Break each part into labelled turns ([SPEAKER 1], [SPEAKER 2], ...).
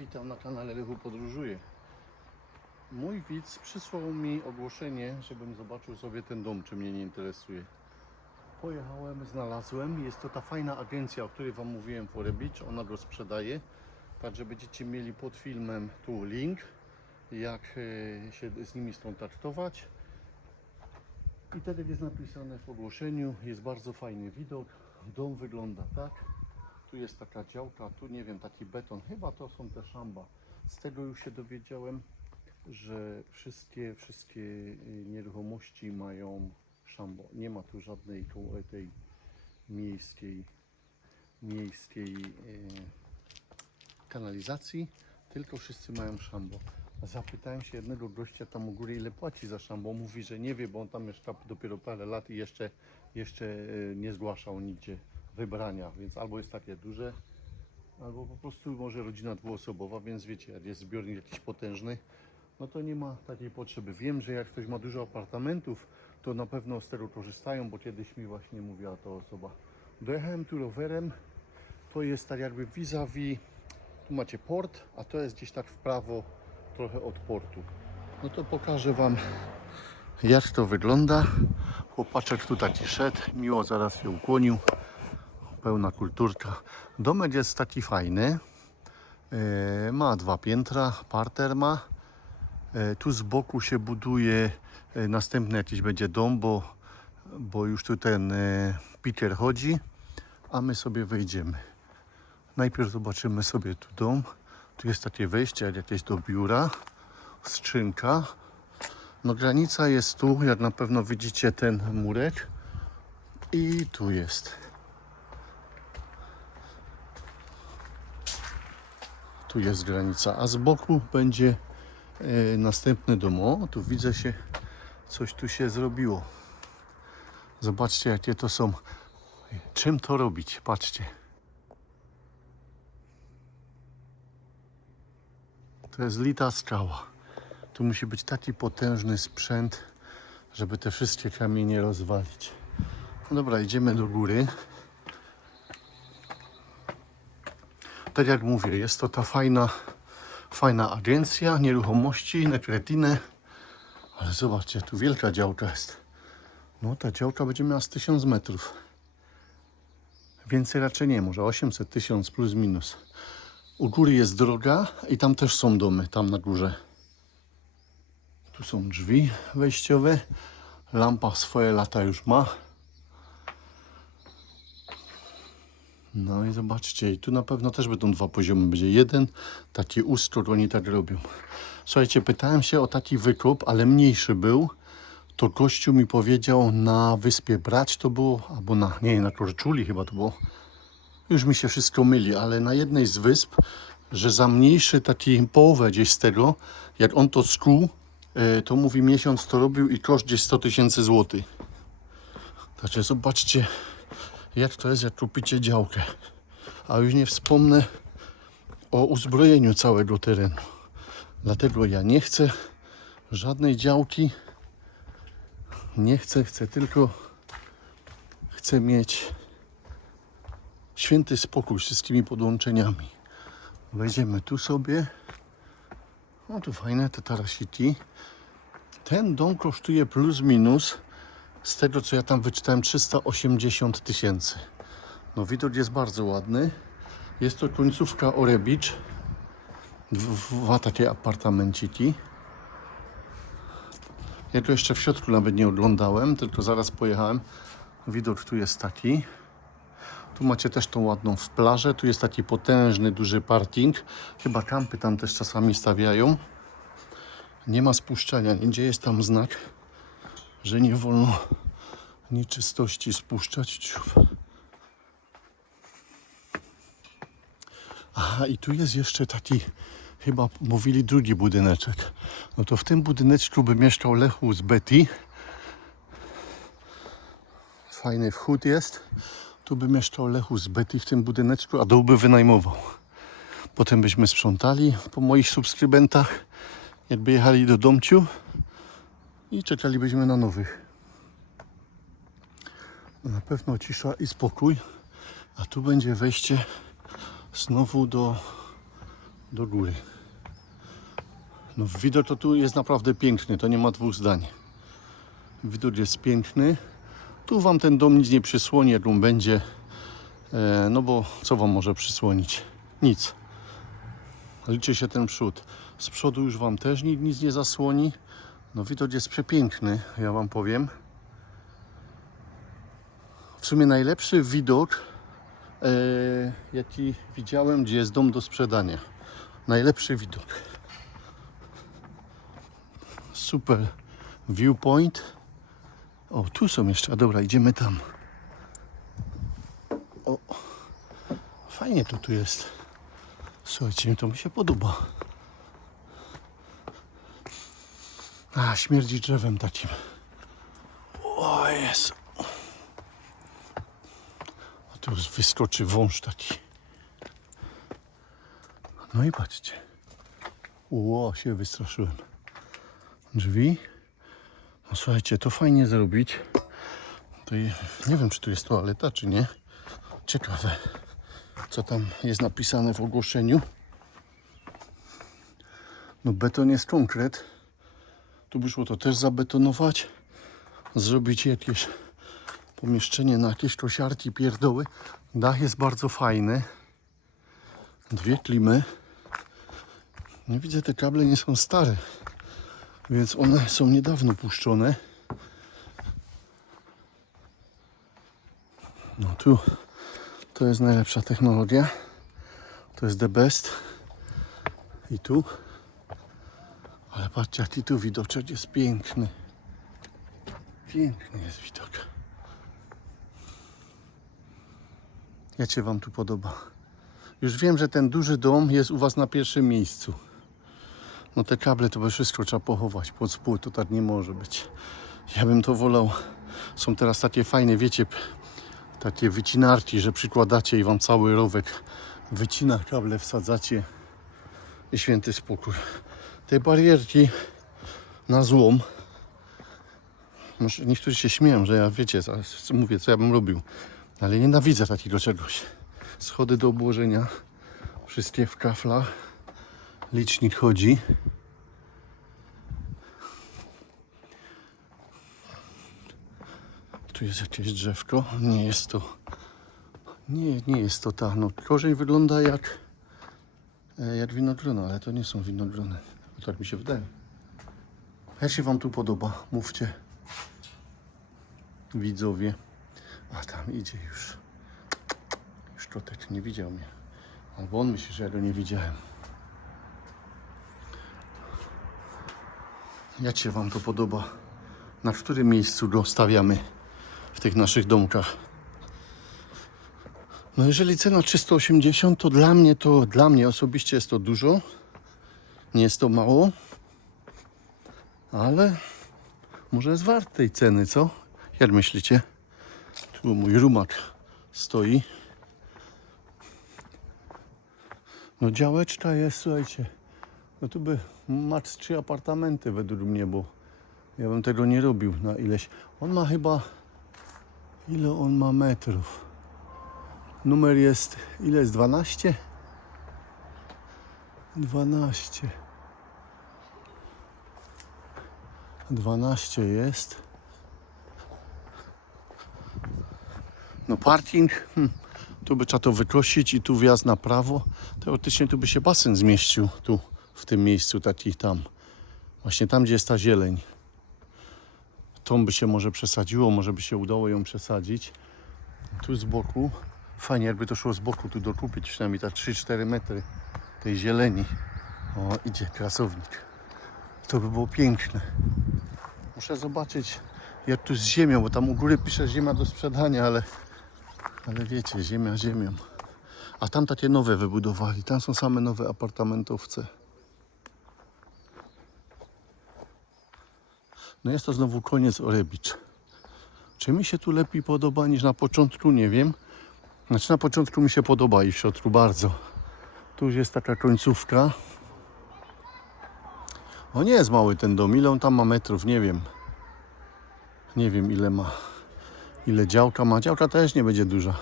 [SPEAKER 1] Witam na kanale Lechu Podróżuje. Mój widz przysłał mi ogłoszenie, żebym zobaczył sobie ten dom, czy mnie nie interesuje. Pojechałem, znalazłem. Jest to ta fajna agencja, o której Wam mówiłem, Fore Beach. Ona go sprzedaje. Także będziecie mieli pod filmem tu link, jak e, się z nimi skontaktować. I tak jak jest napisane w ogłoszeniu, jest bardzo fajny widok. Dom wygląda tak. Tu jest taka działka, tu nie wiem, taki beton. Chyba to są te szamba. Z tego już się dowiedziałem, że wszystkie, wszystkie y, nieruchomości mają szambo. Nie ma tu żadnej koło- tej miejskiej, miejskiej y, kanalizacji, tylko wszyscy mają szambo. Zapytałem się jednego gościa tam u góry, ile płaci za szambo. Mówi, że nie wie, bo on tam mieszka dopiero parę lat i jeszcze, jeszcze y, nie zgłaszał nigdzie wybrania, więc albo jest takie duże, albo po prostu może rodzina dwuosobowa, więc wiecie, jak jest zbiornik jakiś potężny, no to nie ma takiej potrzeby. Wiem, że jak ktoś ma dużo apartamentów, to na pewno z tego korzystają, bo kiedyś mi właśnie mówiła to osoba. Dojechałem tu rowerem, to jest tak jakby vis-a-vis, tu macie port, a to jest gdzieś tak w prawo trochę od portu. No to pokażę Wam jak to wygląda. Chłopaczek tu taki szedł, miło zaraz się ukłonił. Pełna kulturka. Domek jest taki fajny. E, Ma dwa piętra, parter ma. E, Tu z boku się buduje e, następny jakiś będzie dom, bo, bo już tu ten Peter chodzi, a my sobie wejdziemy. Najpierw zobaczymy sobie tu dom. Tu jest takie wejście jak jakieś do biura, skrzynka. No granica jest tu, jak na pewno widzicie ten murek. I tu jest. Tu jest granica, a z boku będzie e, następny dom. O, tu widzę się, coś tu się zrobiło. Zobaczcie, jakie to są. Czym to robić? Patrzcie. To jest lita skała. Tu musi być taki potężny sprzęt, żeby te wszystkie kamienie rozwalić. No dobra, idziemy do góry. Tak jak mówię, jest to ta fajna, fajna agencja nieruchomości na Kretinę. Ale zobaczcie, tu wielka działka jest. No ta działka będzie miała z 1000 metrów. Więcej raczej nie, może 800, 1000 plus minus. U góry jest droga i tam też są domy, tam na górze. Tu są drzwi wejściowe. Lampa swoje lata już ma. No i zobaczcie, i tu na pewno też będą dwa poziomy. Będzie jeden, taki ustrój, oni tak robią. Słuchajcie, pytałem się o taki wykop, ale mniejszy był. To gościu mi powiedział na wyspie Brać to było, albo na, nie, na Korczuli chyba to było. Już mi się wszystko myli, ale na jednej z wysp, że za mniejszy taki połowę gdzieś z tego, jak on to skuł, e, to mówi miesiąc to robił i koszt gdzieś 100 tysięcy złotych. Także zobaczcie, jak to jest, jak kupicie działkę. A już nie wspomnę o uzbrojeniu całego terenu. Dlatego ja nie chcę żadnej działki. Nie chcę, chcę tylko chcę mieć święty spokój z wszystkimi podłączeniami. Wejdziemy tu sobie. No tu fajne te tarasiki. Ten dom kosztuje plus minus z tego co ja tam wyczytałem 380 tysięcy. No widok jest bardzo ładny. Jest to końcówka Orebicz. Dwa takie apartamenciki. Ja tu jeszcze w środku nawet nie oglądałem, tylko zaraz pojechałem. Widok tu jest taki. Tu macie też tą ładną w plażę. Tu jest taki potężny, duży parking. Chyba kampy tam też czasami stawiają. Nie ma spuszczania. Nigdzie jest tam znak, że nie wolno nieczystości spuszczać. Aha, i tu jest jeszcze taki, chyba mówili drugi budyneczek. No to w tym budyneczku by mieszkał Lechu z Betty. Fajny wchód jest. Tu by mieszkał Lechu z Betty w tym budyneczku, a dół by wynajmował. Potem byśmy sprzątali po moich subskrybentach, jakby jechali do domciu i czekalibyśmy na nowych. Na pewno cisza i spokój, a tu będzie wejście znowu do do góry. No widok to tu jest naprawdę piękny, to nie ma dwóch zdań. Widok jest piękny. Tu wam ten dom nic nie przysłoni, jak on będzie. E, no bo co wam może przysłonić? Nic. Liczy się ten przód. Z przodu już wam też nic, nic nie zasłoni. No widok jest przepiękny, ja wam powiem. W sumie najlepszy widok, e, jaki widziałem, gdzie jest dom do sprzedania. Najlepszy widok. Super viewpoint. O, tu są jeszcze. A dobra, idziemy tam. O, fajnie to tu jest. Słuchajcie, to mi się podoba. A, śmierdzi drzewem takim. O Jezu. A tu wyskoczy wąż taki. No i patrzcie. Ło, się wystraszyłem. Drzwi. No słuchajcie, to fajnie zrobić. To je, nie wiem, czy tu jest toaleta, czy nie. Ciekawe, co tam jest napisane w ogłoszeniu. No beton jest konkret. Tu by szło to też zabetonować. Zrobić jakieś pomieszczenie na jakieś kosiarki, pierdoły. Dach jest bardzo fajny. Dwie klimy. Nie widzę, te kable nie są stare. Więc one są niedawno puszczone. No tu to jest najlepsza technologia. To jest the best. I tu. Ale patrzcie, jaki tu widoczek jest piękny. Piękny jest widok. Jak się Wam tu podoba? Już wiem, że ten duży dom jest u Was na pierwszym miejscu. No te kable to by wszystko trzeba pochować pod spód, to tak nie może być. Ja bym to wolał. Są teraz takie fajne, wiecie, takie wycinarki, że przykładacie i wam cały rowek wycina kable, wsadzacie i święty spokój. Te barierki na złom. Może niektórzy się śmieją, że ja wiecie, co, mówię, co ja bym robił. Ale nienawidzę takiego czegoś. Schody do obłożenia, wszystkie w kaflach. Licznik chodzi. Tu jest jakieś drzewko. Nie jest to. Nie, nie jest to ta. No, korzeń wygląda jak. e, Jak winogrono, ale to nie są winogrony. Tak mi się wydaje. Jak się Wam tu podoba? Mówcie. Widzowie. A tam idzie już. Już Kotek nie widział mnie. Albo on myśli, że ja go nie widziałem. Jak się Wam to podoba? Na którym miejscu go stawiamy w tych naszych domkach? No jeżeli cena 380, to dla mnie to, dla mnie osobiście jest to dużo. Nie jest to mało. Ale może jest wart tej ceny, co? Jak myślicie? Tu mój rumak stoi. No działeczka jest, słuchajcie. No tu by max trzy apartamenty według mnie, bo ja bym tego nie robił na ileś. On ma chyba. Ile on ma metrów? Numer jest. Ile jest? 12? 12. 12 jest. No parking. Hmm. Tu by trzeba to wykosić i tu wjazd na prawo. Teoretycznie tu by się basen zmieścił. Tu, w tym miejscu, taki tam. Właśnie tam, gdzie jest ta zieleń. Tą by się może przesadziło, może by się udało ją przesadzić. Tu z boku. Fajnie, jakby to szło z boku, tu dokupić przynajmniej tak 3-4 metry tej zieleni. O, idzie krasownik. To by było piękne. Muszę zobaczyć, jak tu z ziemią, bo tam u góry pisze ziemia do sprzedania, ale, ale wiecie, ziemia ziemią. A tam takie nowe wybudowali. Tam są same nowe apartamentowce. No jest to znowu koniec Orebicz. Czy mi się tu lepiej podoba niż na początku? Nie wiem. Znaczy na początku mi się podoba i w środku bardzo. Tu już jest taka końcówka. O nie jest mały ten dom. Ile on tam ma metrów? Nie wiem. Nie wiem ile ma. Ile działka ma. Działka też nie będzie duża.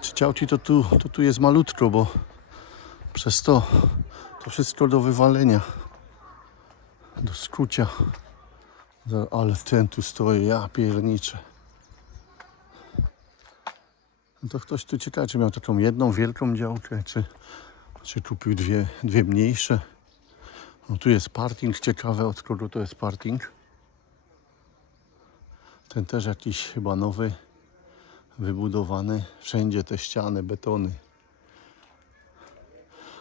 [SPEAKER 1] Czy działki to tu, to tu jest malutko, bo Przez to to wszystko do wywalenia, do skrócia. Za- Ale ten tu stoi, ja pierniczę. No to ktoś tu ciekawe, czy miał taką jedną wielką działkę, czy, czy kupił dwie, dwie mniejsze. No tu jest parking, ciekawe od kogo to jest parking. Ten też jakiś chyba nowy, wybudowany. Wszędzie te ściany, betony.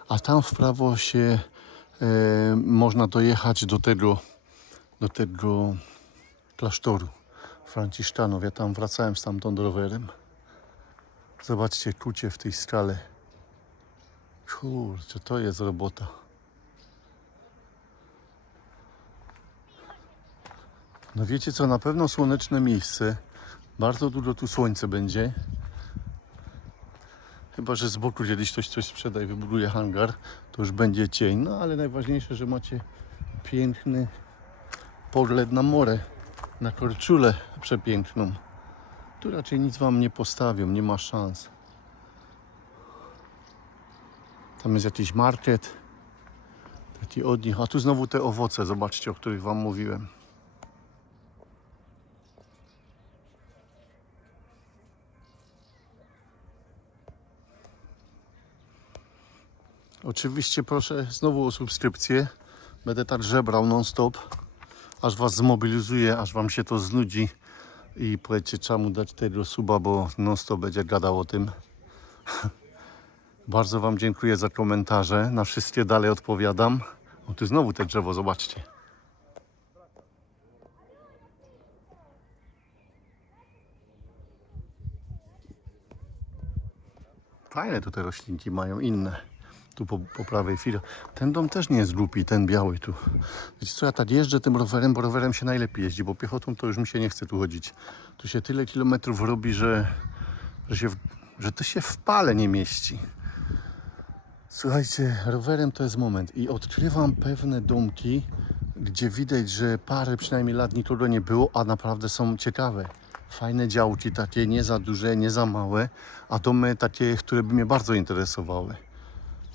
[SPEAKER 1] A tam w prawo się e, można dojechać do tego, do tego klasztoru Franciszkanów. Ja tam wracałem stamtąd rowerem. Zobaczcie kucie w tej skale. Kurczę, to jest robota. No wiecie co, na pewno słoneczne miejsce. Bardzo dużo tu słońce będzie. Chyba, że z boku kiedyś ktoś coś sprzeda i wybuduje hangar, to już będzie cień. No ale najważniejsze, że macie piękny pogląd na morze, na Korczulę przepiękną. Tu raczej nic wam nie postawią, nie ma szans. Tam jest jakiś market, taki od nich. A tu znowu te owoce, zobaczcie, o których wam mówiłem. Oczywiście proszę znowu o subskrypcję. Będę tak żebrał non-stop, aż was zmobilizuję, aż wam się to znudzi i powiedzcie czemu dać tego suba, bo non-stop będzie gadał o tym. Bardzo wam dziękuję za komentarze. Na wszystkie dalej odpowiadam. O, tu znowu te drzewo, zobaczcie. Fajne tutaj roślinki mają, inne. Tu po, po prawej chwili. Ten dom też nie jest głupi, ten biały tu. Wiecie co, ja tak jeżdżę tym rowerem, bo rowerem się najlepiej jeździ, bo piechotą to już mi się nie chce tu chodzić. Tu się tyle kilometrów robi, że, że, się, że to się w pale nie mieści. Słuchajcie, rowerem to jest moment i odkrywam pewne domki, gdzie widać, że parę przynajmniej lat nikogo nie było, a naprawdę są ciekawe. Fajne działki, takie nie za duże, nie za małe, a domy takie, które by mnie bardzo interesowały.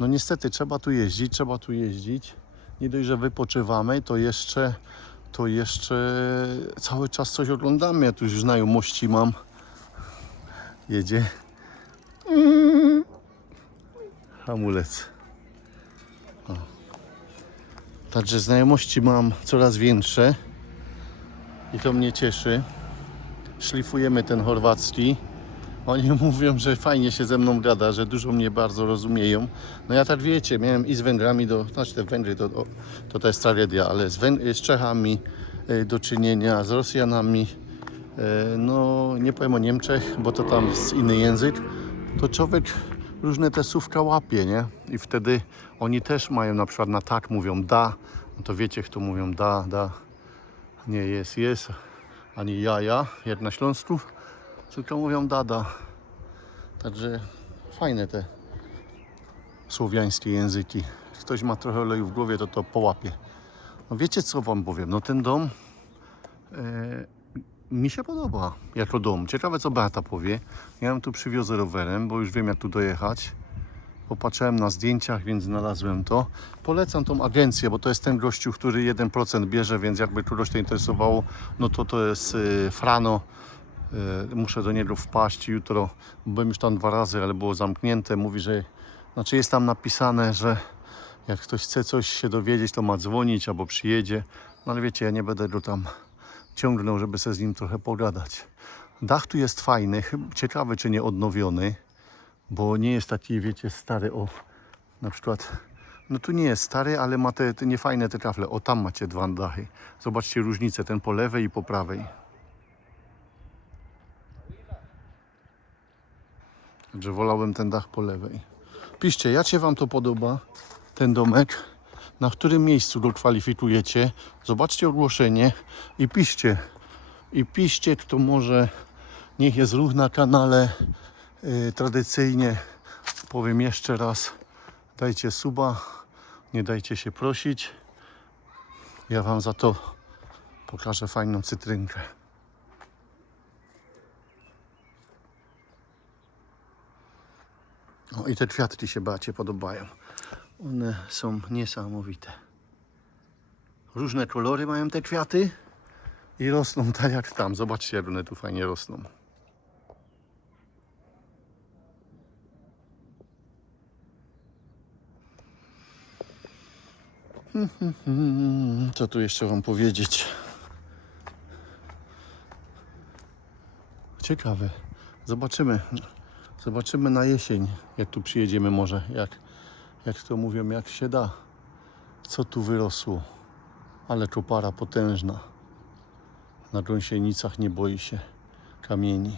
[SPEAKER 1] No niestety trzeba tu jeździć, trzeba tu jeździć. Nie dość, że wypoczywamy, to jeszcze, to jeszcze cały czas coś oglądamy. Ja tu już znajomości mam. Jedzie. Hamulec. O. Także znajomości mam coraz większe i to mnie cieszy. Szlifujemy ten chorwacki. Oni mówią, że fajnie się ze mną gada, że dużo mnie bardzo rozumieją. No ja tak wiecie, miałem i z Węgrami, do, znaczy te Węgry to, to, to, jest tragedia, ale z, Węg- z Czechami e, do czynienia, z Rosjanami, e, no nie powiem o Niemczech, bo to tam jest inny język, to człowiek różne te słówka łapie, nie? I wtedy oni też mają na przykład na tak mówią da, no to wiecie kto mówią da, da, nie jest, jest, ani ja, ja, jak na Śląsku, tylko mówią dada. Także fajne te słowiańskie języki. Ktoś ma trochę oleju w głowie, to to połapie. No wiecie co wam powiem? No ten dom e, mi się podoba jako dom. Ciekawe co Beata powie. Ja ją tu przywiozę rowerem, bo już wiem jak tu dojechać. Popatrzyłem na zdjęciach, więc znalazłem to. Polecam tą agencję, bo to jest ten gościu, który 1% bierze, więc jakby kogoś to interesowało, no to to jest y, Frano. Y, muszę do niego wpaść jutro. Byłem już tam dwa razy, ale było zamknięte. Mówi, że znaczy jest tam napisane, że jak ktoś chce coś się dowiedzieć, to ma dzwonić albo przyjedzie. No ale wiecie, ja nie będę go tam ciągnął, żeby se z nim trochę pogadać. Dach tu jest fajny, ciekawy czy nie odnowiony, bo nie jest taki, wiecie, stary, o na przykład, no tu nie jest stary, ale ma te, te niefajne te kafle. O, tam macie dwa dachy. Zobaczcie różnicę, ten po lewej i po prawej. Także wolałbym ten dach po lewej. Piszcie, jak się Wam to podoba, ten domek, na którym miejscu go kwalifikujecie. Zobaczcie ogłoszenie i piszcie. I piszcie, kto może, niech jest ruch na kanale. Yy, tradycyjnie powiem jeszcze raz, dajcie suba, nie dajcie się prosić. Ja Wam za to pokażę fajną cytrynkę. O i te kwiatki się bacie podobają. One są niesamowite. Różne kolory mają te kwiaty i rosną tak jak tam. Zobaczcie, jak one tu fajnie rosną. Co tu jeszcze Wam powiedzieć? Ciekawe. Zobaczymy. Zobaczymy na jesień, jak tu przyjedziemy może, jak, jak to mówią, jak się da. Co tu wyrosło. Ale kopara potężna. Na gąsienicach nie boi się kamieni.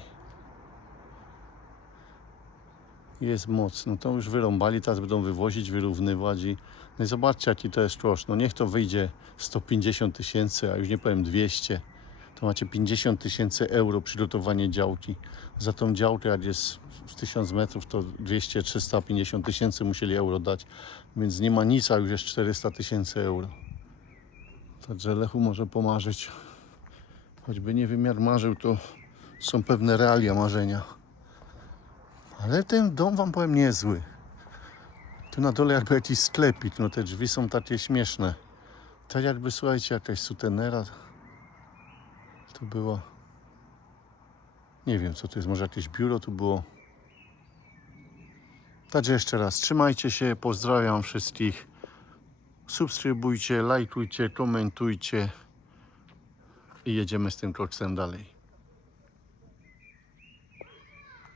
[SPEAKER 1] Jest moc. No to już wyrąbali, teraz będą wywozić, wyrównywać i no i zobaczcie jaki to jest koszt. No niech to wyjdzie 150 tysięcy, a już nie powiem 200. Macie 50 tysięcy euro przygotowanie działki. Za tą działkę jak jest w 1000 metrów to 200, 350 tysięcy musieli euro dać. Więc nie ma nic, a już jest 400 tysięcy euro. Także Lechu może pomarzyć. Choćby nie wymiar marzył, to są pewne realia marzenia. Ale ten dom wam powiem nie jest zły. Tu na dole jakby jakiś sklepik, no te drzwi są takie śmieszne. Tak jakby słuchajcie, jakaś sutenera. Tu było. Nie wiem co to jest, może jakieś biuro tu było. Także jeszcze raz, trzymajcie się, pozdrawiam wszystkich. Subskrybujcie, lajkujcie, komentujcie i jedziemy z tym koksem dalej.